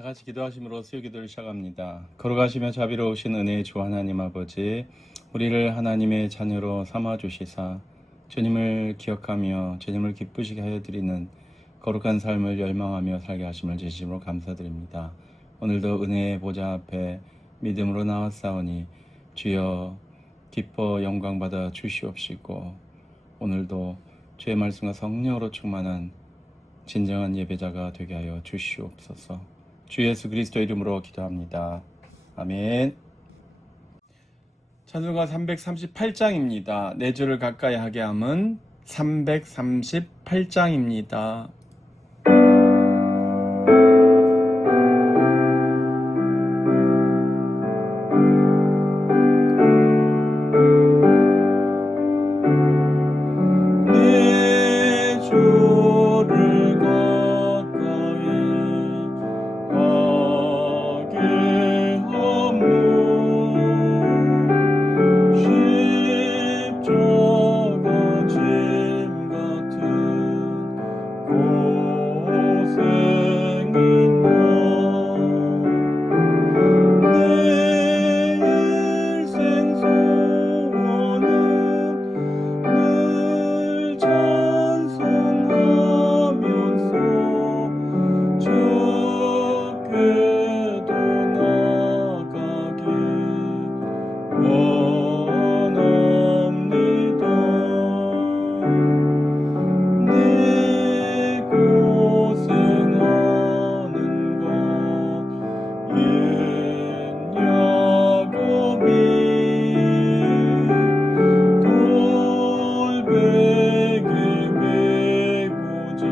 다 같이 기도하심으로 수요 기도를 시작합니다. 걸어가시며 자비로우신 은혜의 주 하나님 아버지, 우리를 하나님의 자녀로 삼아주시사 주님을 기억하며 주님을 기쁘시게 하여 드리는 거룩한 삶을 열망하며 살게 하심을 진심으로 감사드립니다. 오늘도 은혜의 보좌 앞에 믿음으로 나왔사오니 주여 기뻐 영광받아 주시옵시고, 오늘도 주의 말씀과 성령으로 충만한 진정한 예배자가 되게 하여 주시옵소서. 주 예수 그리스도 이름으로 기도합니다. 아멘. 찬송가 338장입니다. 내 주를 가까이 하게 함은 338장입니다. 내 주를 가까이 하게 함은 십자가 짐 같은 고생이나 내 일생 소원은 늘 찬송하면서 주께도 나가기 원합니다. 내 고생하는 것 옛 야곱이 돌베개 메고자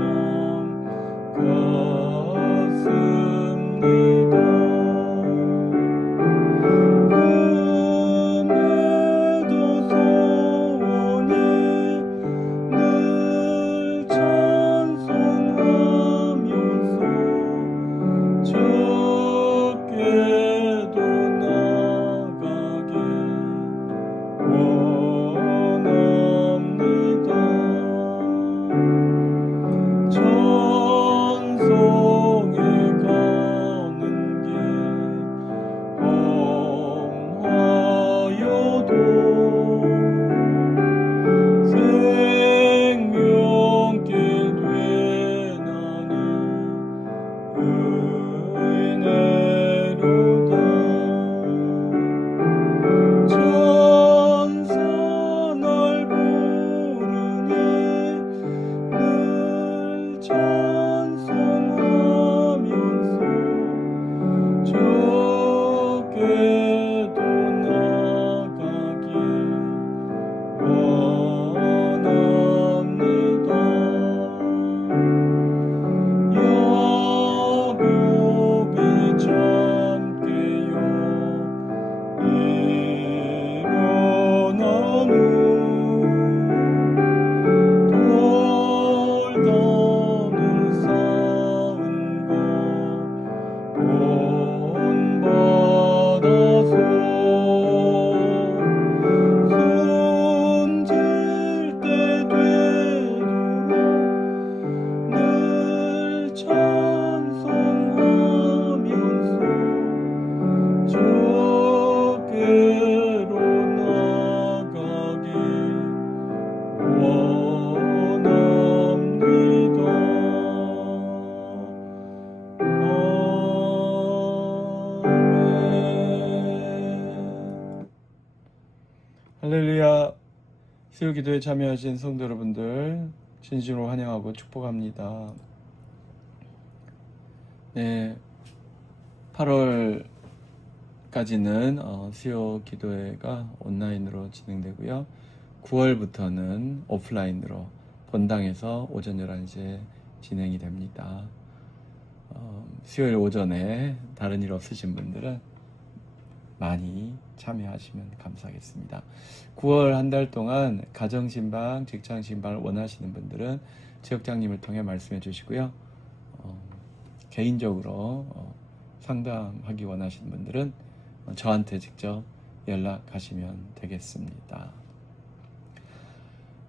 갔습니다. 그늘도 소원이 늘 찬송하면서 주께도 나가기 원합니다. 천성에 가는 길 험하여도 생명길 되나니 은혜로다. 천사 날 부르니 늘 찬송하면서 주께도 나가기 원합니다. 야곱이 참게요 일어나는 돌담을 쌓은 것 본받아서 숨질 때 되도록 늘 찬송하면서 주께로 나가기 원합니다. 아멘. 할렐루야. 수요 기도에 참여하신 성도 여러분들 진심으로 환영하고 축복합니다. 네, 8월까지는 수요 기도회가 온라인으로 진행되고요. 9월부터는 오프라인으로 본당에서 오전 11시에 진행이 됩니다. 수요일 오전에 다른 일 없으신 분들은 많이 참여하시면 감사하겠습니다. 9월 한 달 동안 가정신방, 직장신방을 원하시는 분들은 지역장님을 통해 말씀해 주시고요. 개인적으로 상담하기 원하시는 분들은 저한테 직접 연락하시면 되겠습니다.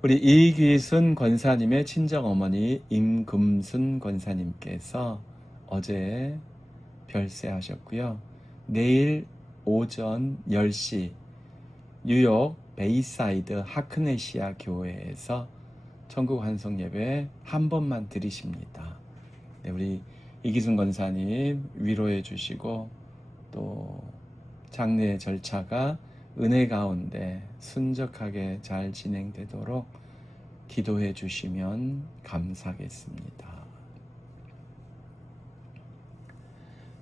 우리 이귀순 권사님의 친정어머니 임금순 권사님께서 어제 별세하셨고요. 내일 오전 10시 뉴욕 베이사이드 하크네시아 교회에서 천국 환송 예배 한 번만 드리십니다. 네, 우리 이기순 권사님 위로해 주시고 또 장례 절차가 은혜 가운데 순적하게 잘 진행되도록 기도해 주시면 감사하겠습니다.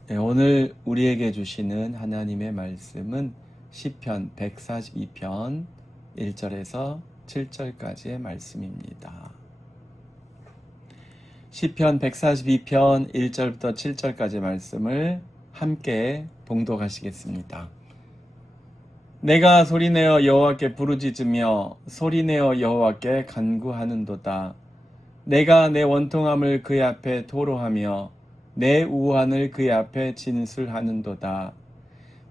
네, 오늘 우리에게 주시는 하나님의 말씀은 시편 142편 1절에서 7절까지의 말씀입니다. 시편 142편 1절부터 7절까지 말씀을 함께 봉독하시겠습니다. 내가 소리내어 여호와께 부르짖으며 소리내어 여호와께 간구하는도다. 내가 내 원통함을 그의 앞에 토로하며 내 우환을 그의 앞에 진술하는도다.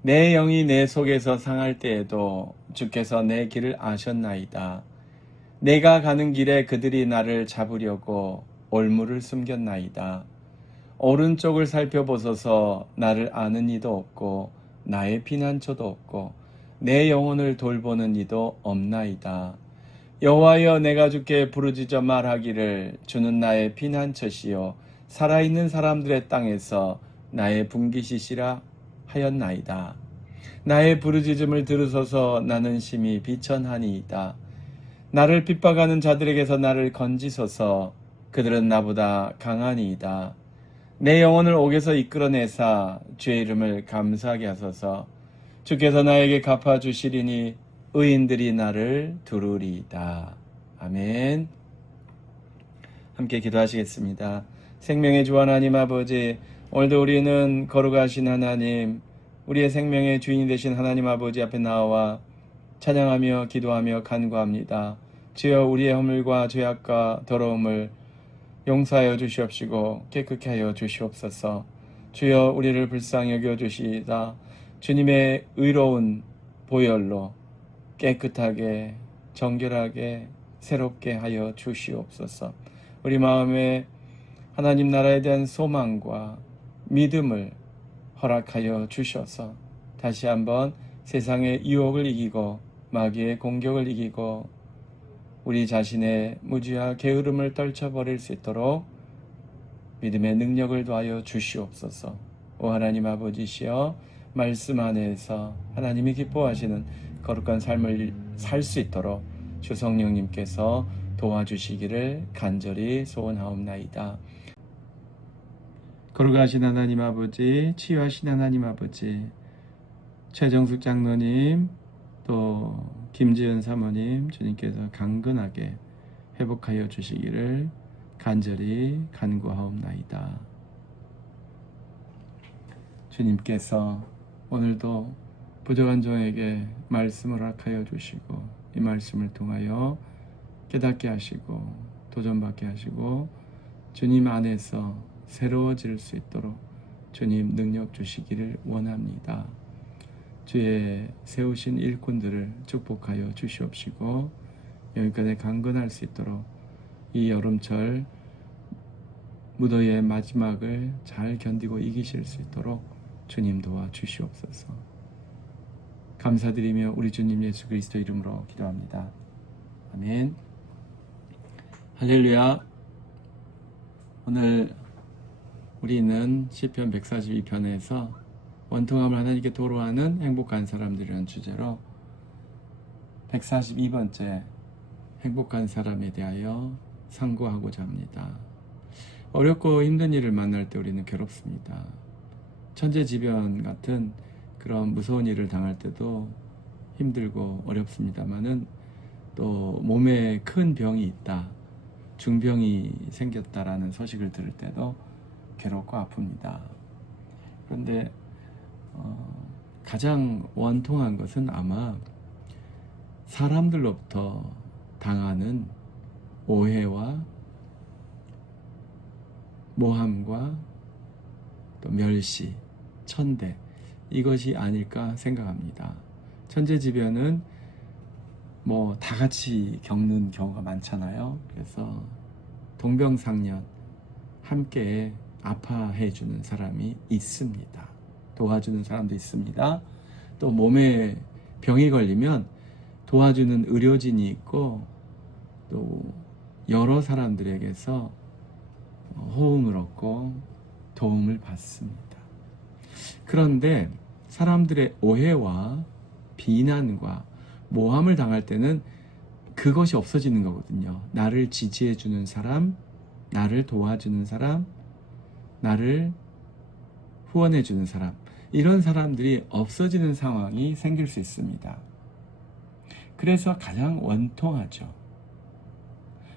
내 영이 내 속에서 상할 때에도 주께서 내 길을 아셨나이다. 내가 가는 길에 그들이 나를 잡으려고 올무를 숨겼나이다. 오른쪽을 살펴보소서. 나를 아는 이도 없고 나의 피난처도 없고 내 영혼을 돌보는 이도 없나이다. 여호와여, 내가 주께 부르짖어 말하기를 주는 나의 피난처시요 살아있는 사람들의 땅에서 나의 분깃이시라 하였나이다. 나의 부르짖음을 들으소서. 나는 심히 비천하니이다. 나를 핍박하는 자들에게서 나를 건지소서. 그들은 나보다 강하니이다. 내 영혼을 옥에서 이끌어내사 주의 이름을 감사하게 하소서. 주께서 나에게 갚아주시리니 의인들이 나를 두루리이다. 아멘. 함께 기도하시겠습니다. 생명의 주 하나님 아버지, 오늘도 우리는 거룩하신 하나님, 우리의 생명의 주인이 되신 하나님 아버지 앞에 나와 찬양하며 기도하며 간구합니다. 주여, 우리의 허물과 죄악과 더러움을 용서하여 주시옵시고 깨끗게 하여 주시옵소서. 주여, 우리를 불쌍히 여겨 주시다. 주님의 의로운 보혈로 깨끗하게 정결하게 새롭게 하여 주시옵소서. 우리 마음에 하나님 나라에 대한 소망과 믿음을 허락하여 주셔서 다시 한번 세상의 유혹을 이기고 마귀의 공격을 이기고 우리 자신의 무지와 게으름을 떨쳐버릴 수 있도록 믿음의 능력을 더하여 주시옵소서. 오 하나님 아버지시여, 말씀 안에서 하나님이 기뻐하시는 거룩한 삶을 살 수 있도록 주 성령님께서 도와주시기를 간절히 소원하옵나이다. 거룩하신 하나님 아버지, 치유하신 하나님 아버지, 최정숙 장로님, 또 김지은 사모님, 주님께서 강건하게 회복하여 주시기를 간절히 간구하옵나이다. 주님께서 오늘도 부족한 종에게 말씀을 허락하여 주시고 이 말씀을 통하여 깨닫게 하시고 도전받게 하시고 주님 안에서 새로워질 수 있도록 주님 능력 주시기를 원합니다. 주의 세우신 일꾼들을 축복하여 주시옵시고 여기까지 강건할 수 있도록 이 여름철 무더위의 마지막을 잘 견디고 이기실 수 있도록 주님 도와주시옵소서. 감사드리며 우리 주님 예수 그리스도 이름으로 기도합니다. 아멘. 할렐루야. 오늘 우리는 시편 142편에서 원통함을 하나님께 도로하는 행복한 사람들이라는 주제로 142번째 행복한 사람에 대하여 상고하고자 합니다. 어렵고 힘든 일을 만날 때 우리는 괴롭습니다. 천재지변 같은 그런 무서운 일을 당할 때도 힘들고 어렵습니다만은 또 몸에 큰 병이 있다, 중병이 생겼다라는 소식을 들을 때도 괴롭고 아픕니다. 그런데 가장 원통한 것은 아마 사람들로부터 당하는 오해와 모함과 또 멸시, 천대, 이것이 아닐까 생각합니다. 천재지변은 뭐 다 같이 겪는 경우가 많잖아요. 그래서 동병상련 함께 아파해 주는 사람이 있습니다. 도와주는 사람도 있습니다. 또 몸에 병이 걸리면 도와주는 의료진이 있고 또 여러 사람들에게서 호응을 얻고 도움을 받습니다. 그런데 사람들의 오해와 비난과 모함을 당할 때는 그것이 없어지는 거거든요. 나를 지지해 주는 사람, 나를 도와주는 사람, 나를 후원해 주는 사람, 이런 사람들이 없어지는 상황이 생길 수 있습니다. 그래서 가장 원통하죠.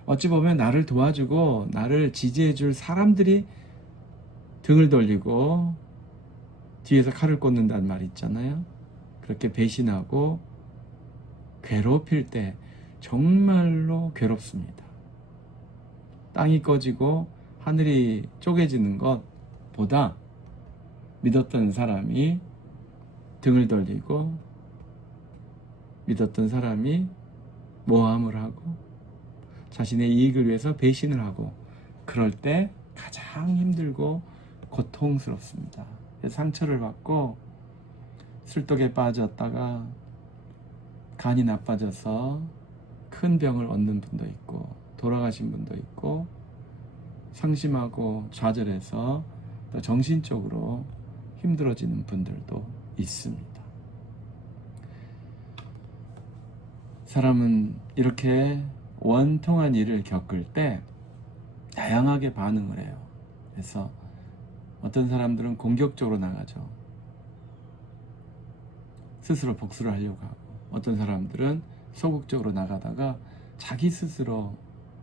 어찌 보면 나를 도와주고 나를 지지해 줄 사람들이 등을 돌리고 뒤에서 칼을 꽂는다는 말이 있잖아요. 그렇게 배신하고 괴롭힐 때 정말로 괴롭습니다. 땅이 꺼지고 하늘이 쪼개지는 것보다 믿었던 사람이 등을 돌리고 믿었던 사람이 모함을 하고 자신의 이익을 위해서 배신을 하고 그럴 때 가장 힘들고 고통스럽습니다. 상처를 받고 술독에 빠졌다가 간이 나빠져서 큰 병을 얻는 분도 있고 돌아가신 분도 있고 상심하고 좌절해서 또 정신적으로 힘들어지는 분들도 있습니다. 사람은 이렇게 원통한 일을 겪을 때 다양하게 반응을 해요. 그래서 어떤 사람들은 공격적으로 나가죠. 스스로 복수를 하려고 하고, 어떤 사람들은 소극적으로 나가다가 자기 스스로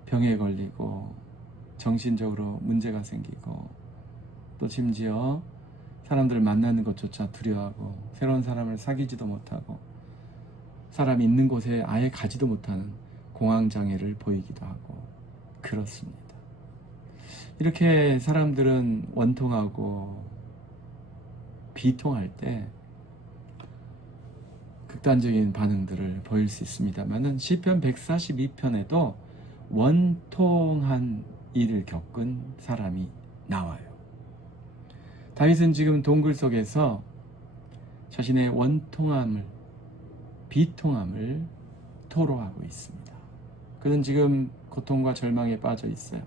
병에 걸리고 정신적으로 문제가 생기고 또 심지어 사람들을 만나는 것조차 두려워하고 새로운 사람을 사귀지도 못하고 사람이 있는 곳에 아예 가지도 못하는 공황장애를 보이기도 하고 그렇습니다. 이렇게 사람들은 원통하고 비통할 때 극단적인 반응들을 보일 수 있습니다만은 시편 142편에도 원통한 일을 겪은 사람이 나와요. 다윗은 지금 동굴 속에서 자신의 원통함을, 비통함을 토로하고 있습니다. 그는 지금 고통과 절망에 빠져 있어요.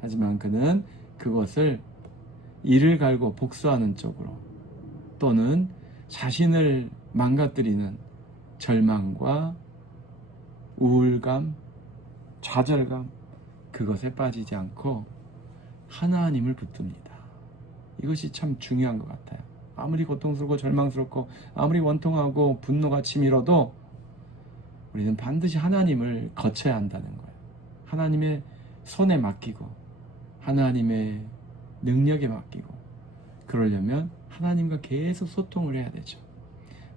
하지만 그는 그것을 이를 갈고 복수하는 쪽으로 또는 자신을 망가뜨리는 절망과 우울감, 좌절감, 그것에 빠지지 않고 하나님을 붙듭니다. 이것이 참 중요한 것 같아요. 아무리 고통스럽고 절망스럽고 아무리 원통하고 분노가 치밀어도 우리는 반드시 하나님을 거쳐야 한다는 거예요. 하나님의 손에 맡기고 하나님의 능력에 맡기고 그러려면 하나님과 계속 소통을 해야 되죠.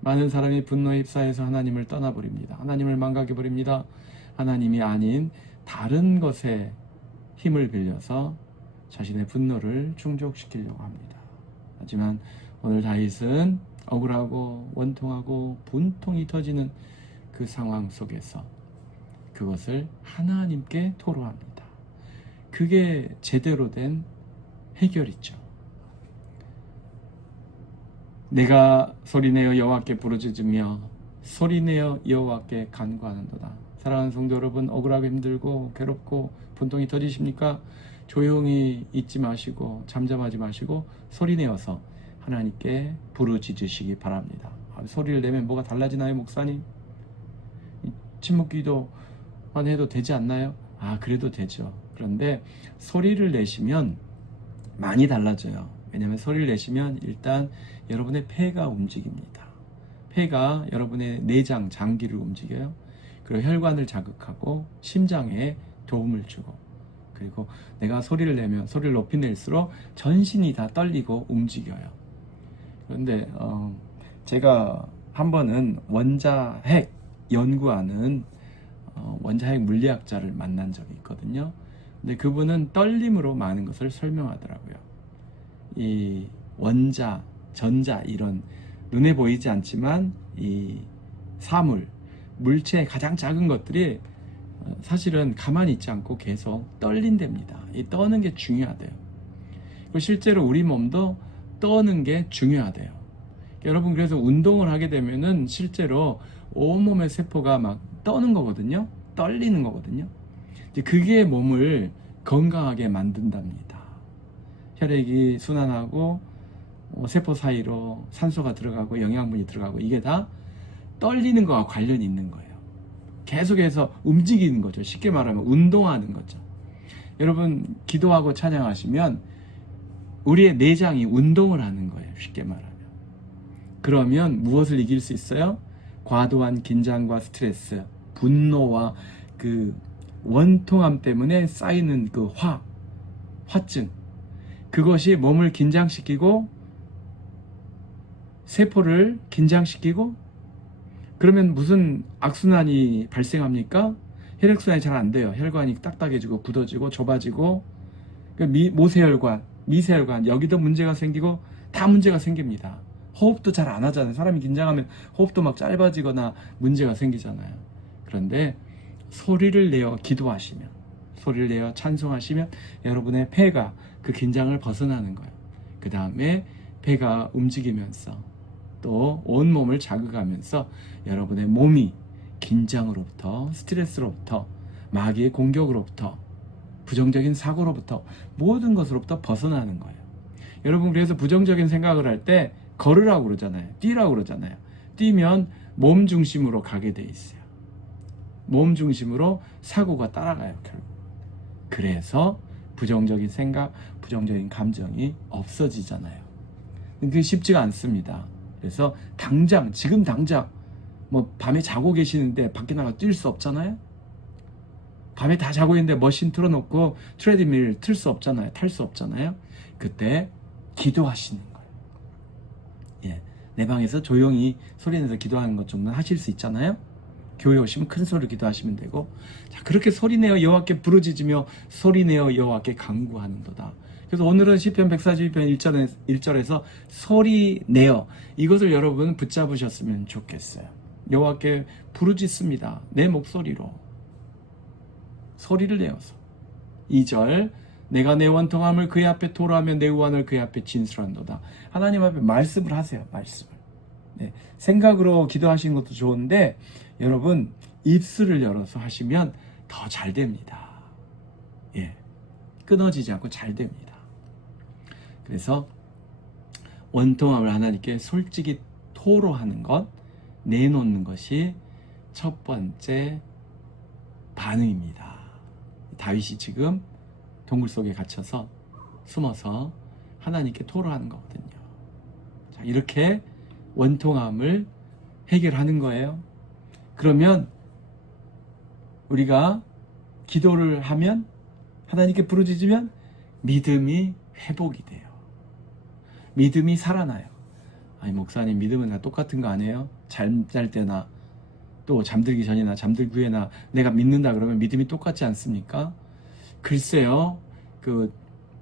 많은 사람이 분노에 휩싸여서 하나님을 떠나버립니다. 하나님을 망각해버립니다. 하나님이 아닌 다른 것에 힘을 빌려서 자신의 분노를 충족시키려고 합니다. 하지만 오늘 다윗은 억울하고 원통하고 분통이 터지는 그 상황 속에서 그것을 하나님께 토로합니다. 그게 제대로 된 해결이죠. 내가 소리내어 여호와께 부르짖으며 소리내어 여호와께 간구하는도다. 사랑하는 성도 여러분, 억울하고 힘들고 괴롭고 분통이 터지십니까? 조용히 있지 마시고 잠잠하지 마시고 소리내어서 하나님께 부르짖으시기 바랍니다. 소리를 내면 뭐가 달라지나요, 목사님? 침묵기도만 해도 되지 않나요? 그래도 되죠. 그런데 소리를 내시면 많이 달라져요. 왜냐하면 소리를 내시면 일단 여러분의 폐가 움직입니다. 폐가 여러분의 내장, 장기를 움직여요. 그리고 혈관을 자극하고 심장에 도움을 주고, 그리고 내가 소리를 내면 소리를 높이 낼수록 전신이 다 떨리고 움직여요. 그런데 제가 한 번은 원자핵 연구하는 원자핵 물리학자를 만난 적이 있거든요. 근데 그분은 떨림으로 많은 것을 설명하더라고요. 이 원자, 전자 이런 눈에 보이지 않지만 이 사물, 물체의 가장 작은 것들이 사실은 가만히 있지 않고 계속 떨린답니다. 이 떠는 게 중요하대요. 그리고 실제로 우리 몸도 떠는 게 중요하대요. 여러분, 그래서 운동을 하게 되면은 실제로 온몸의 세포가 막 떠는 거거든요. 떨리는 거거든요. 이제 그게 몸을 건강하게 만든답니다. 혈액이 순환하고 세포 사이로 산소가 들어가고 영양분이 들어가고 이게 다 떨리는 거와 관련이 있는 거예요. 계속해서 움직이는 거죠. 쉽게 말하면 운동하는 거죠. 여러분, 기도하고 찬양하시면 우리의 내장이 운동을 하는 거예요. 쉽게 말하면. 그러면 무엇을 이길 수 있어요? 과도한 긴장과 스트레스, 분노와 그 원통함 때문에 쌓이는 그 화증, 그것이 몸을 긴장시키고 세포를 긴장시키고, 그러면 무슨 악순환이 발생합니까? 혈액순환이 잘 안 돼요. 혈관이 딱딱해지고 굳어지고 좁아지고, 모세혈관, 미세혈관, 여기도 문제가 생기고 다 문제가 생깁니다. 호흡도 잘 안 하잖아요. 사람이 긴장하면 호흡도 막 짧아지거나 문제가 생기잖아요. 그런데 소리를 내어 기도하시면, 소리를 내어 찬송하시면 여러분의 폐가 그 긴장을 벗어나는 거예요. 그 다음에 폐가 움직이면서 또 온몸을 자극하면서 여러분의 몸이 긴장으로부터, 스트레스로부터, 마귀의 공격으로부터, 부정적인 사고로부터, 모든 것으로부터 벗어나는 거예요. 여러분, 그래서 부정적인 생각을 할 때 걸으라고 그러잖아요. 뛰라고 그러잖아요. 뛰면 몸 중심으로 가게 돼 있어요. 몸 중심으로 사고가 따라가요, 결국. 그래서 부정적인 생각, 부정적인 감정이 없어지잖아요. 그게 쉽지가 않습니다. 그래서 당장, 지금 당장 뭐 밤에 자고 계시는데 밖에 나가 뛸 수 없잖아요. 밤에 다 자고 있는데 머신 틀어놓고 트레드밀 틀 수 없잖아요. 탈 수 없잖아요. 그때 기도하시는 거예요. 예, 내 방에서 조용히 소리내서 기도하는 것 정도는 하실 수 있잖아요. 교회 오시면 큰 소리로 기도하시면 되고, 자, 그렇게 소리내어 여호와께 부르짖으며 소리내어 여호와께 간구하는도다. 그래서 오늘은 시편 142편 1절에서 소리내어, 이것을 여러분 붙잡으셨으면 좋겠어요. 여호와께 부르짖습니다. 내 목소리로 소리를 내어서. 2절, 내가 내 원통함을 그의 앞에 토로하며 내 우환을 그의 앞에 진술한도다. 하나님 앞에 말씀을 하세요. 말씀을. 네, 생각으로 기도하시는 것도 좋은데 여러분, 입술을 열어서 하시면 더 잘 됩니다. 예, 끊어지지 않고 잘 됩니다. 그래서 원통함을 하나님께 솔직히 토로하는 것, 내놓는 것이 첫 번째 반응입니다. 다윗이 지금 동굴 속에 갇혀서 숨어서 하나님께 토로하는 거거든요. 자, 이렇게 원통함을 해결하는 거예요. 그러면 우리가 기도를 하면, 하나님께 부르짖으면 믿음이 회복이 돼요. 믿음이 살아나요. 아니, 목사님, 믿음은 다 똑같은 거 아니에요? 잠잘 때나 또 잠들기 전이나 잠들기 후에나 내가 믿는다 그러면 믿음이 똑같지 않습니까? 글쎄요, 그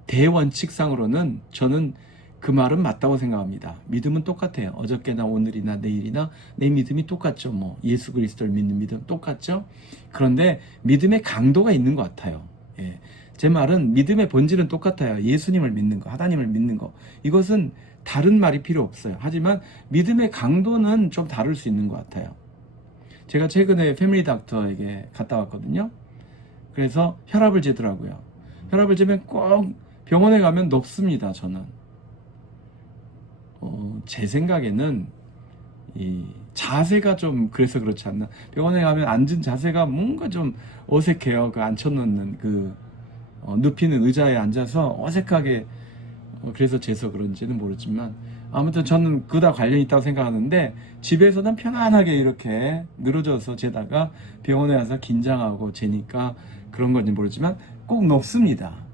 대원칙상으로는 저는 그 말은 맞다고 생각합니다. 믿음은 똑같아요. 어저께나 오늘이나 내일이나 내 믿음이 똑같죠. 뭐 예수 그리스도를 믿는 믿음 똑같죠. 그런데 믿음의 강도가 있는 것 같아요. 예. 제 말은 믿음의 본질은 똑같아요. 예수님을 믿는 거, 하나님을 믿는 거. 이것은 다른 말이 필요 없어요. 하지만 믿음의 강도는 좀 다를 수 있는 것 같아요. 제가 최근에 패밀리 닥터에게 갔다 왔거든요. 그래서 혈압을 재더라고요. 혈압을 재면 꼭 병원에 가면 높습니다. 저는 제 생각에는 이 자세가 좀 그래서 그렇지 않나. 병원에 가면 앉은 자세가 뭔가 좀 어색해요. 그 앉혀놓는 그 눕히는 의자에 앉아서 어색하게, 그래서 재서 그런지는 모르지만 아무튼 저는 그다 관련이 있다고 생각하는데, 집에서는 편안하게 이렇게 늘어져서 재다가 병원에 가서 긴장하고 재니까 그런 건지 모르지만 꼭 높습니다.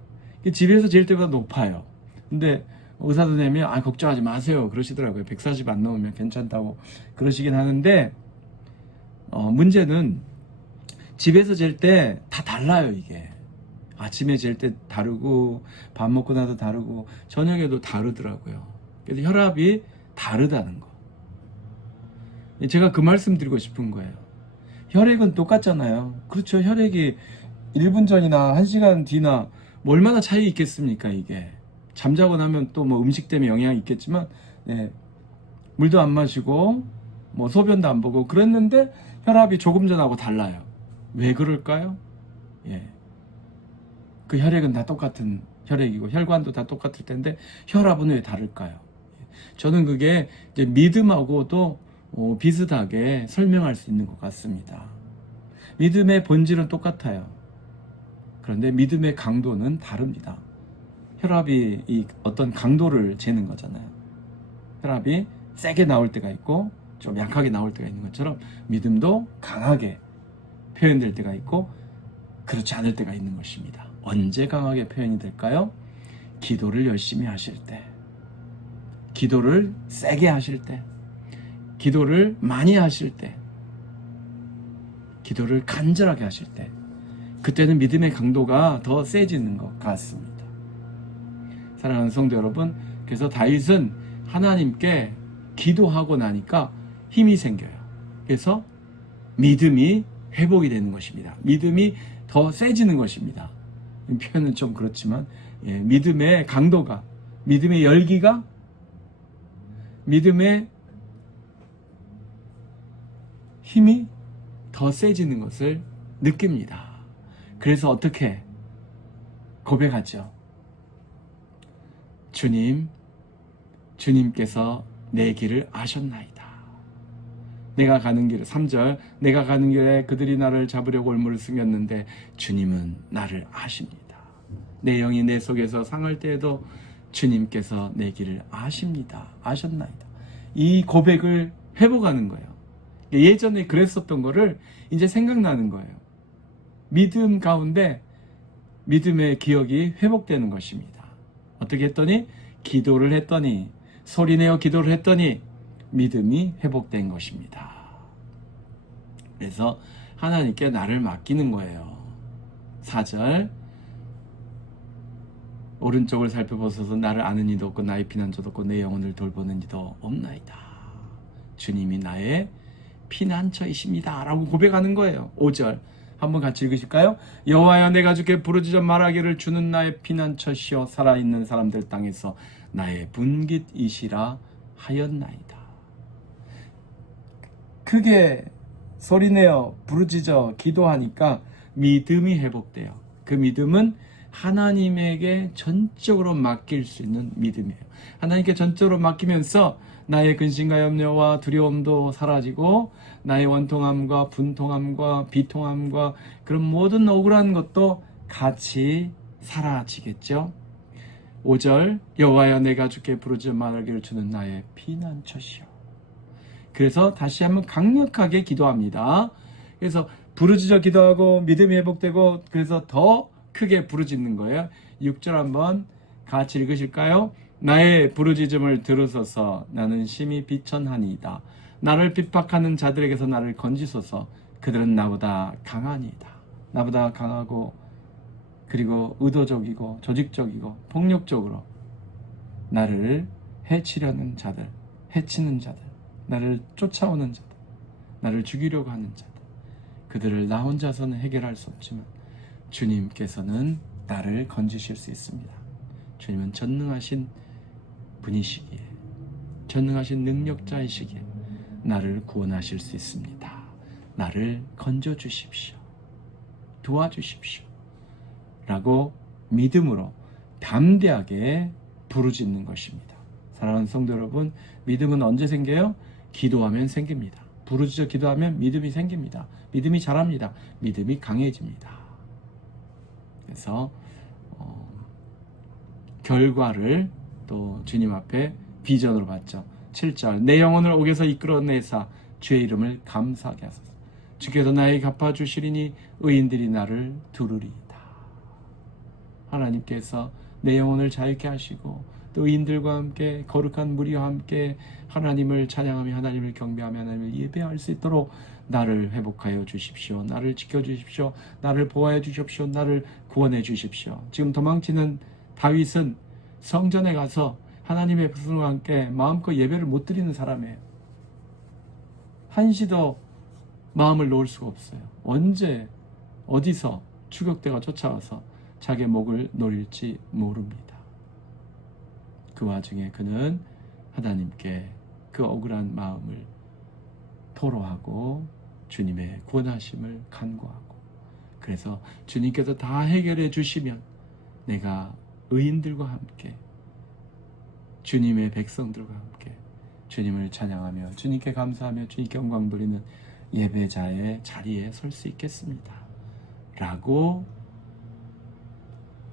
집에서 잴 때보다 높아요. 근데 의사 선생님이 걱정하지 마세요 그러시더라고요. 140 안 넘으면 괜찮다고 그러시긴 하는데, 문제는 집에서 잴 때 다 달라요. 이게 아침에 잴 때 다르고 밥 먹고 나서 다르고 저녁에도 다르더라고요. 그래서 혈압이 다르다는 거, 제가 그 말씀 드리고 싶은 거예요. 혈액은 똑같잖아요. 그렇죠. 혈액이 1분 전이나 1시간 뒤나 뭐 얼마나 차이 있겠습니까? 이게 잠자고 나면 또 뭐 음식 때문에 영향이 있겠지만 예, 물도 안 마시고 뭐 소변도 안 보고 그랬는데 혈압이 조금 전하고 달라요. 왜 그럴까요? 예. 그 혈액은 다 똑같은 혈액이고 혈관도 다 똑같을 텐데 혈압은 왜 다를까요? 저는 그게 이제 믿음하고도 비슷하게 설명할 수 있는 것 같습니다. 믿음의 본질은 똑같아요. 그런데 믿음의 강도는 다릅니다. 혈압이 이 어떤 강도를 재는 거잖아요. 혈압이 세게 나올 때가 있고 좀 약하게 나올 때가 있는 것처럼 믿음도 강하게 표현될 때가 있고 그렇지 않을 때가 있는 것입니다. 언제 강하게 표현이 될까요? 기도를 열심히 하실 때, 기도를 세게 하실 때, 기도를 많이 하실 때, 기도를 간절하게 하실 때, 그때는 믿음의 강도가 더 세지는 것 같습니다. 사랑하는 성도 여러분, 그래서 다윗은 하나님께 기도하고 나니까 힘이 생겨요. 그래서 믿음이 회복이 되는 것입니다. 믿음이 더 세지는 것입니다. 표현은 좀 그렇지만 믿음의 강도가, 믿음의 열기가, 믿음의 힘이 더 세지는 것을 느낍니다. 그래서 어떻게 고백하죠? 주님께서 내 길을 아셨나이다. 내가 가는 길, 3절, 내가 가는 길에 그들이 나를 잡으려고 올무를 숨겼는데 주님은 나를 아십니다. 내 영이 내 속에서 상할 때에도 주님께서 내 길을 아십니다. 아셨나이다. 이 고백을 회복하는 거예요. 예전에 그랬었던 거를 이제 생각나는 거예요. 믿음 가운데 믿음의 기억이 회복되는 것입니다. 어떻게 했더니? 기도를 했더니, 소리내어 기도를 했더니 믿음이 회복된 것입니다. 그래서 하나님께 나를 맡기는 거예요. 4절, 오른쪽을 살펴보소서. 나를 아는 이도 없고 나의 피난처도 없고 내 영혼을 돌보는 이도 없나이다. 주님이 나의 피난처이십니다 라고 고백하는 거예요. 5절 한번 같이 읽으실까요? 여호와여, 내가 주께 부르짖어 말하기를 주는 나의 피난처시여 살아있는 사람들 땅에서 나의 분깃이시라 하였나이다. 크게 소리내어 부르짖어 기도하니까 믿음이 회복돼요. 그 믿음은 하나님에게 전적으로 맡길 수 있는 믿음이에요. 하나님께 전적으로 맡기면서 나의 근심과 염려와 두려움도 사라지고 나의 원통함과 분통함과 비통함과 그런 모든 억울한 것도 같이 사라지겠죠. 5절, 여호와여, 내가 주께 부르짖어 말하기를 주는 나의 피난처시여. 그래서 다시 한번 강력하게 기도합니다. 그래서 부르짖어 기도하고 믿음이 회복되고 그래서 더 크게 부르짖는 거예요. 6절 한번 같이 읽으실까요? 나의 부르짖음을 들으소서. 나는 심히 비천하니이다. 나를 핍박하는 자들에게서 나를 건지소서. 그들은 나보다 강하니이다. 나보다 강하고 그리고 의도적이고 조직적이고 폭력적으로 나를 해치려는 자들, 해치는 자들, 나를 쫓아오는 자들, 나를 죽이려고 하는 자들, 그들을 나 혼자서는 해결할 수 없지만 주님께서는 나를 건지실 수 있습니다. 주님은 전능하신 분이시기에, 전능하신 능력자이시기에 나를 구원하실 수 있습니다. 나를 건져주십시오. 도와주십시오. 라고 믿음으로 담대하게 부르짖는 것입니다. 사랑하는 성도 여러분, 믿음은 언제 생겨요? 기도하면 생깁니다. 부르짖어 기도하면 믿음이 생깁니다. 믿음이 자랍니다. 믿음이 강해집니다. 그래서 결과를 또 주님 앞에 비전으로 봤죠. 7절, 내 영혼을 옥에서 이끌어내사 주의 이름을 감사하게 하소서. 주께서 나에게 갚아주시리니 의인들이 나를 두루리이다. 하나님께서 내 영혼을 자유케 하시고 또 의인들과 함께 거룩한 무리와 함께 하나님을 찬양하며 하나님을 경배하며 하나님을 예배할 수 있도록 나를 회복하여 주십시오. 나를 지켜주십시오. 나를 보호해 주십시오. 나를 구원해 주십시오. 지금 도망치는 다윗은 성전에 가서 하나님의 백성과 함께 마음껏 예배를 못 드리는 사람이에요. 한시도 마음을 놓을 수가 없어요. 언제 어디서 추격대가 쫓아와서 자기의 목을 노릴지 모릅니다. 그 와중에 그는 하나님께 그 억울한 마음을 토로하고 주님의 구원하심을 간구하고, 그래서 주님께서 다 해결해 주시면 내가 의인들과 함께, 주님의 백성들과 함께 주님을 찬양하며 주님께 감사하며 주님께 영광 돌리는 예배자의 자리에 설 수 있겠습니다 라고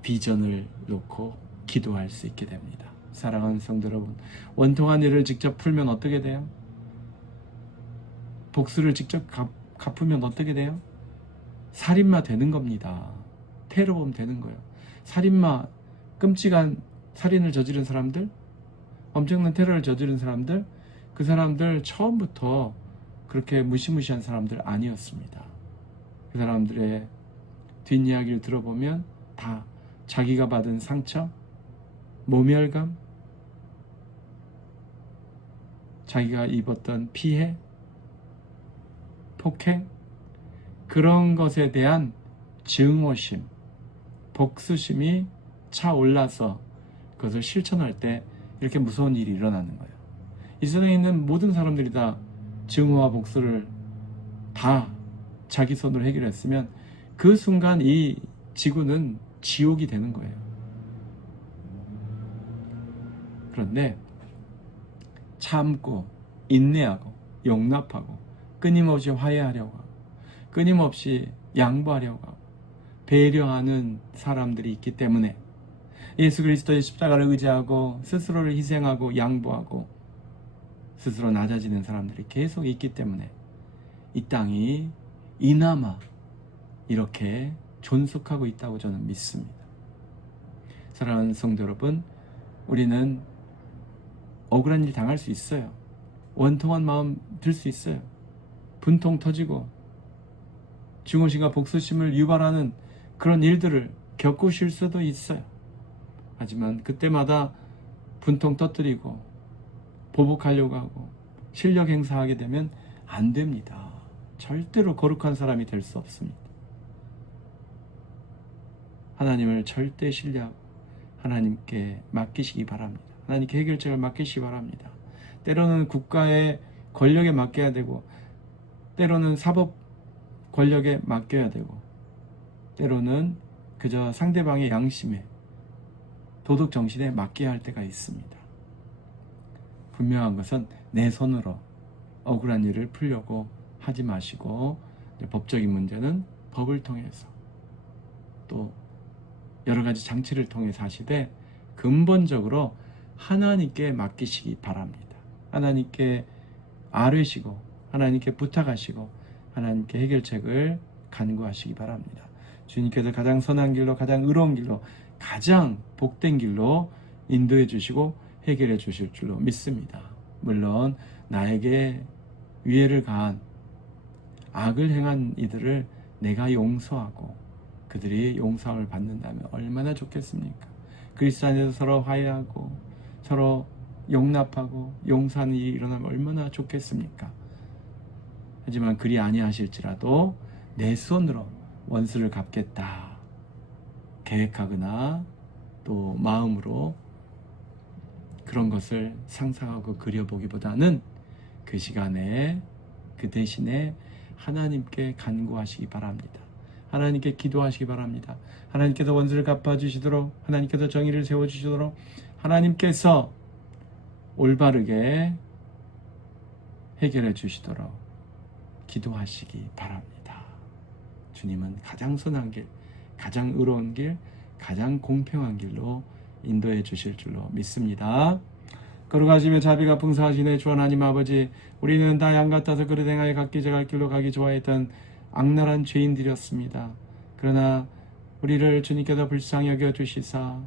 비전을 놓고 기도할 수 있게 됩니다. 사랑하는 성도 여러분, 원통한 일을 직접 풀면 어떻게 돼요? 복수를 직접 갚으면 어떻게 돼요? 살인마 되는 겁니다. 테러범 되는 거예요. 살인마, 끔찍한 살인을 저지른 사람들, 엄청난 테러를 저지른 사람들, 그 사람들 처음부터 그렇게 무시무시한 사람들 아니었습니다. 그 사람들의 뒷이야기를 들어보면 다 자기가 받은 상처, 모멸감, 자기가 입었던 피해, 폭행, 그런 것에 대한 증오심, 복수심이 차올라서 그것을 실천할 때 이렇게 무서운 일이 일어나는 거예요. 이 세상에 있는 모든 사람들이 다 증오와 복수를 다 자기 손으로 해결했으면 그 순간 이 지구는 지옥이 되는 거예요. 그런데 참고 인내하고 용납하고 끊임없이 화해하려고 하고 끊임없이 양보하려고 하고 배려하는 사람들이 있기 때문에, 예수 그리스도의 십자가를 의지하고 스스로를 희생하고 양보하고 스스로 낮아지는 사람들이 계속 있기 때문에 이 땅이 이나마 이렇게 존속하고 있다고 저는 믿습니다. 사랑하는 성도 여러분, 우리는 억울한 일 당할 수 있어요. 원통한 마음 들 수 있어요. 분통 터지고 증오심과 복수심을 유발하는 그런 일들을 겪으실 수도 있어요. 하지만 그때마다 분통 터뜨리고 보복하려고 하고 실력 행사하게 되면 안 됩니다. 절대로 거룩한 사람이 될 수 없습니다. 하나님을 절대 신뢰하고 하나님께 맡기시기 바랍니다. 하나님께 해결책을 맡기시기 바랍니다. 때로는 국가의 권력에 맡겨야 되고, 때로는 사법 권력에 맡겨야 되고, 때로는 그저 상대방의 양심에, 도덕 정신에 맡겨야 할 때가 있습니다. 분명한 것은 내 손으로 억울한 일을 풀려고 하지 마시고, 법적인 문제는 법을 통해서 또 여러 가지 장치를 통해서 하시되 근본적으로 하나님께 맡기시기 바랍니다. 하나님께 아뢰시고 하나님께 부탁하시고 하나님께 해결책을 간구하시기 바랍니다. 주님께서 가장 선한 길로, 가장 의로운 길로, 가장 복된 길로 인도해 주시고 해결해 주실 줄로 믿습니다. 물론 나에게 위해를 가한, 악을 행한 이들을 내가 용서하고 그들이 용서를 받는다면 얼마나 좋겠습니까? 그리스도 안에서 서로 화해하고 서로 용납하고 용서하는 일이 일어나면 얼마나 좋겠습니까? 하지만 그리 아니하실지라도 내 손으로 원수를 갚겠다 계획하거나 또 마음으로 그런 것을 상상하고 그려보기보다는 그 시간에 그 대신에 하나님께 간구하시기 바랍니다. 하나님께 기도하시기 바랍니다. 하나님께서 원수를 갚아주시도록, 하나님께서 정의를 세워주시도록, 하나님께서 올바르게 해결해 주시도록 기도하시기 바랍니다. 주님은 가장 선한 길, 가장 의로운 길, 가장 공평한 길로 인도해 주실 줄로 믿습니다. 거룩하시며 자비가 풍성하시네 주 하나님 아버지, 우리는 다 양 같아서 그릇 행하여 각기 제갈 길로 가기 좋아했던 악랄한 죄인들이었습니다. 그러나 우리를 주님께서 불쌍히 여겨 주시사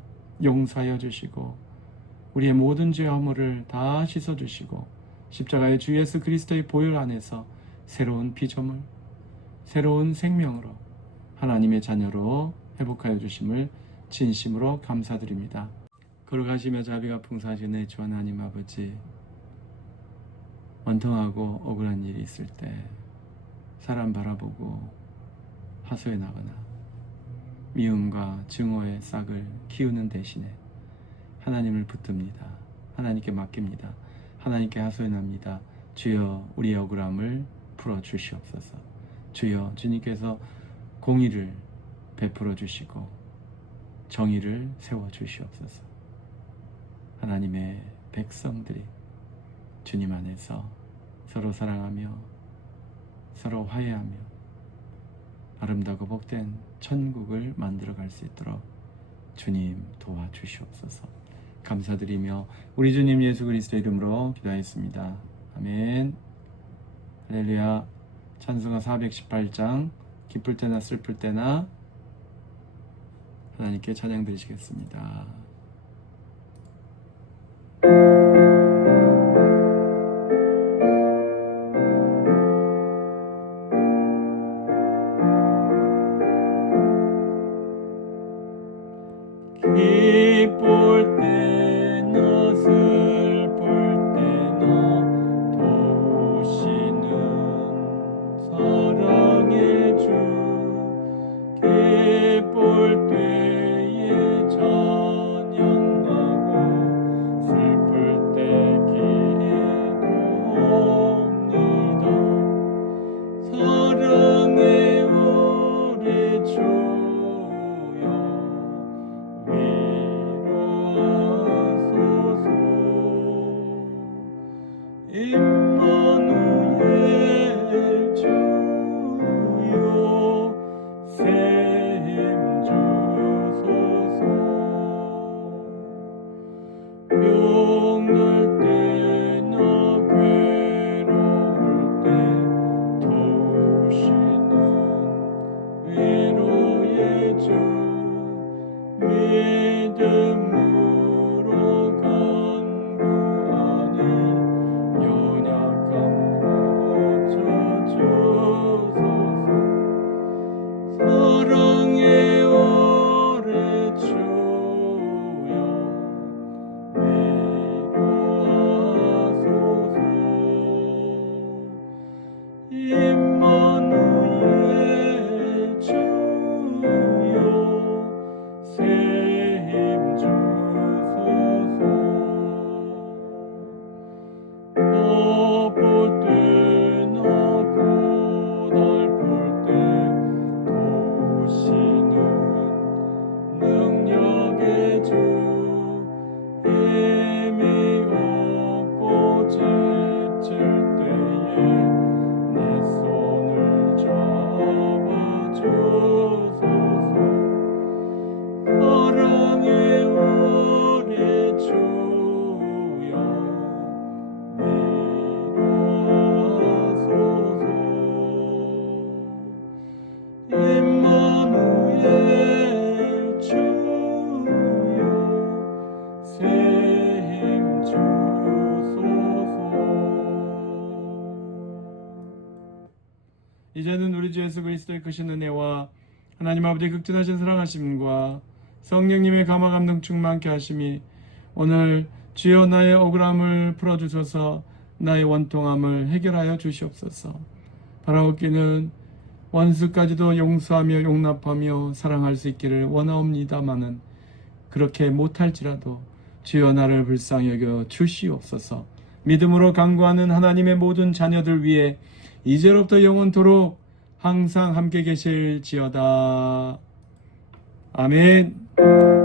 용서하여 주시고 우리의 모든 죄 허물을 다 씻어 주시고 십자가의 주 예수 그리스도의 보혈 안에서 새로운 피조물, 새로운 생명으로 하나님의 자녀로 회복하여 주심을 진심으로 감사드립니다. 거룩하시며 자비가 풍성하신 주 하나님 아버지, 원통하고 억울한 일이 있을 때 사람 바라보고 하소해 나거나 미움과 증오의 싹을 키우는 대신에 하나님을 붙듭니다. 하나님께 맡깁니다. 하나님께 하소연합니다. 주여 우리의 억울함을 풀어주시옵소서. 주여 주님께서 공의를 베풀어 주시고 정의를 세워주시옵소서. 하나님의 백성들이 주님 안에서 서로 사랑하며 서로 화해하며 아름다고 복된 천국을 만들어갈 수 있도록 주님 도와주시옵소서. 감사드리며 우리 주님 예수 그리스도의 이름으로 기도하였습니다. 아멘. 할렐루야. 찬송가 418장 기쁠 때나 슬플 때나 하나님께 찬양 드리시겠습니다. 기쁠 때나 슬플 때나 도우시는 사랑의 주 기쁠 때에 찬양하고 슬플 때 기도합니다. 사랑의 우리 주여 임마누엘 주여 셈 주소서. 병들 때나 괴로울 때 도우시는 위로의 주 믿음으로 간구하니 연약함 고쳐주소서. 사랑의 오래 주여 위로하소서. 임마누엘 주여 셈 주소서. 바쁠 때나 고달플 때 도우시는 능력의 주 힘이 없고 지칠 때에 내 손을 잡아주소서. 사랑의 우리 주여 위로하소서. 임마누엘 주여 셈 주소서. 이제는 우리 주 예수 그리스도의 크신 은혜와 하나님 아버지의 극진하신 사랑하심과 성령님의 감화 감동 충만케 하심이 오늘 주여 나의 억울함을 풀어주셔서 나의 원통함을 해결하여 주시옵소서. 바라옵기는 원수까지도 용서하며 용납하며 사랑할 수 있기를 원하옵니다마는 그렇게 못할지라도 주여 나를 불쌍히 여겨 주시옵소서. 믿음으로 간구하는 하나님의 모든 자녀들 위해 이제로부터 영원토록 항상 함께 계실지어다. 아멘.